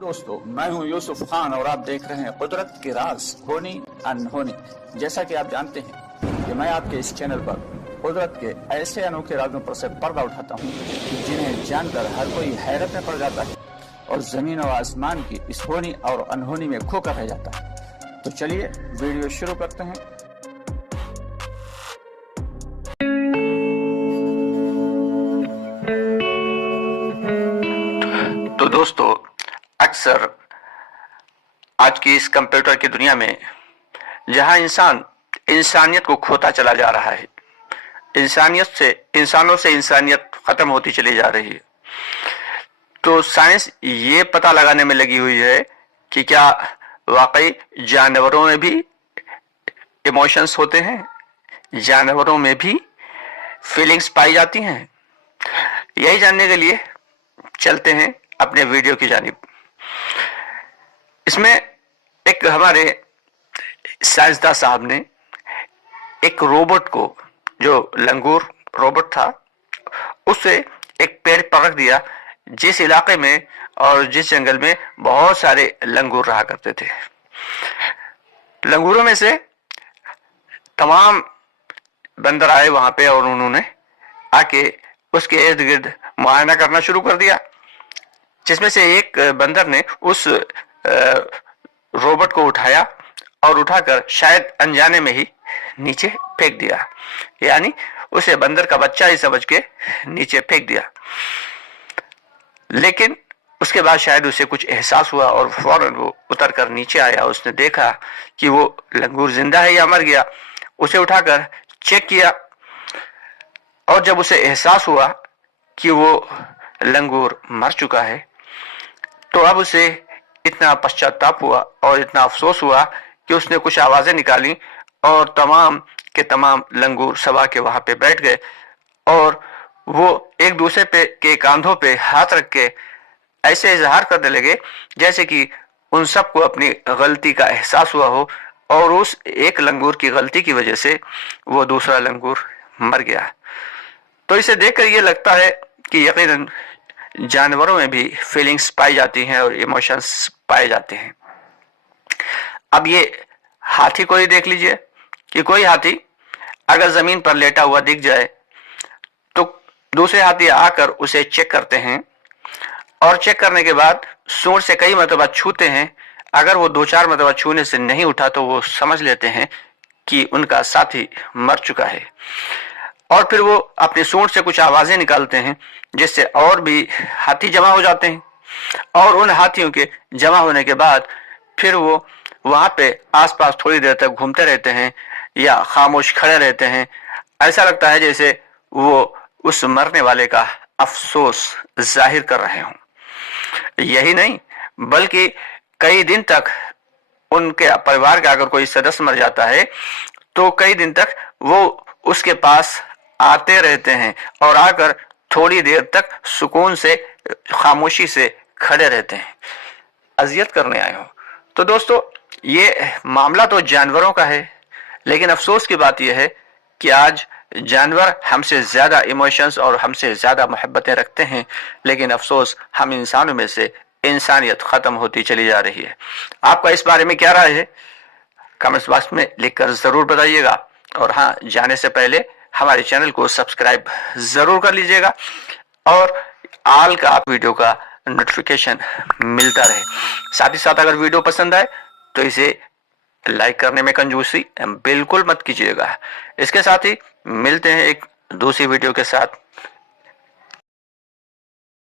दोस्तों, मैं हूं यूसुफ खान और आप देख रहे हैं कुदरत के राज होनी अनहोनी। जैसा कि आप जानते हैं कि मैं आपके इस चैनल पर कुदरत के ऐसे अनोखे राजों पर से पर्दा उठाता हूं जिन्हें जानकर हर कोई हैरत में पड़ जाता है और जमीन और आसमान की इस होनी और अनहोनी में खोकर रह जाता है। तो चलिए वीडियो शुरू करते हैं। तो दोस्तों, अक्सर आज की इस कंप्यूटर की दुनिया में जहां इंसान इंसानियत को खोता चला जा रहा है, इंसानों से इंसानियत खत्म होती चली जा रही है, तो साइंस ये पता लगाने में लगी हुई है कि क्या वाकई जानवरों में भी इमोशंस होते हैं, जानवरों में भी फीलिंग्स पाई जाती हैं। यही जानने के लिए चलते हैं अपने वीडियो की जानिब। इसमें एक हमारे साइंसदान साहब ने एक रोबोट को, जो लंगूर रोबोट था, उससे एक पेड़ पर रख दिया जिस इलाके में और जिस जंगल में बहुत सारे लंगूर रहा करते थे। लंगूरों में से तमाम बंदर आए वहां पे और उन्होंने आके उसके इर्द गिर्द मुआयना करना शुरू कर दिया, जिसमें से एक बंदर ने उस रोबोट को उठाया और उठाकर शायद अनजाने में ही नीचे फेंक दिया, यानी उसे बंदर का बच्चा ही समझ के नीचे फेंक दिया। लेकिन उसके बाद शायद उसे कुछ एहसास हुआ और फौरन वो उतर कर नीचे आया। उसने देखा कि वो लंगूर जिंदा है या मर गया। उसे उठाकर चेक किया और जब उसे एहसास हुआ कि वो लंगूर मर चुका है, तो अब उसे इतना पश्चाताप हुआ और इतना अफसोस हुआ कि उसने कुछ आवाजें निकाली और तमाम के तमाम लंगूर सभा के वहां पे बैठ गए और वो एक दूसरे के कांधों पे हाथ रख के ऐसे इजहार करने लगे जैसे कि उन सबको अपनी गलती का एहसास हुआ हो और उस एक लंगूर की गलती की वजह से वो दूसरा लंगूर मर गया। तो इसे देखकर ये लगता है कि यकीनन जानवरों में भी फीलिंग्स पाई जाती हैं और इमोशंस पाए जाते हैं। अब ये हाथी को ही देख लीजिए कि कोई हाथी अगर जमीन पर लेटा हुआ दिख जाए तो दूसरे हाथी आकर उसे चेक करते हैं और चेक करने के बाद सूंड से कई मरतबा छूते हैं। अगर वो 2-4 मरतबा छूने से नहीं उठा तो वो समझ लेते हैं कि उनका साथी मर चुका है और फिर वो अपनी सूंड से कुछ आवाजें निकालते हैं जिससे और भी हाथी जमा हो जाते हैं और उन हाथियों के जमा होने के बाद फिर वो वहां पे आसपास थोड़ी देर तक घूमते रहते हैं या खामोश खड़े रहते हैं। ऐसा लगता है जैसे वो उस मरने वाले का अफसोस जाहिर कर रहे हों। यही नहीं बल्कि कई दिन तक उनके परिवार का अगर कोई सदस्य मर जाता है तो कई दिन तक वो उसके पास आते रहते हैं और आकर थोड़ी देर तक सुकून से, खामोशी से खड़े रहते हैं, अजियत करने आए हो। तो दोस्तों, ये मामला तो जानवरों का है, लेकिन अफसोस की बात यह है कि आज जानवर हमसे ज्यादा इमोशंस और हमसे ज्यादा मोहब्बतें रखते हैं, लेकिन अफसोस हम इंसानों में से इंसानियत खत्म होती चली जा रही है। आपका इस बारे में क्या राय है? कमेंट्स बॉक्स में लिखकर जरूर बताइएगा और हाँ, जाने से पहले हमारे चैनल को सब्सक्राइब जरूर कर लीजिएगा और आल का वीडियो का नोटिफिकेशन मिलता रहे। साथ ही साथ अगर वीडियो पसंद आए तो इसे लाइक करने में कंजूसी बिल्कुल मत कीजिएगा। इसके साथ ही मिलते हैं एक दूसरी वीडियो के साथ।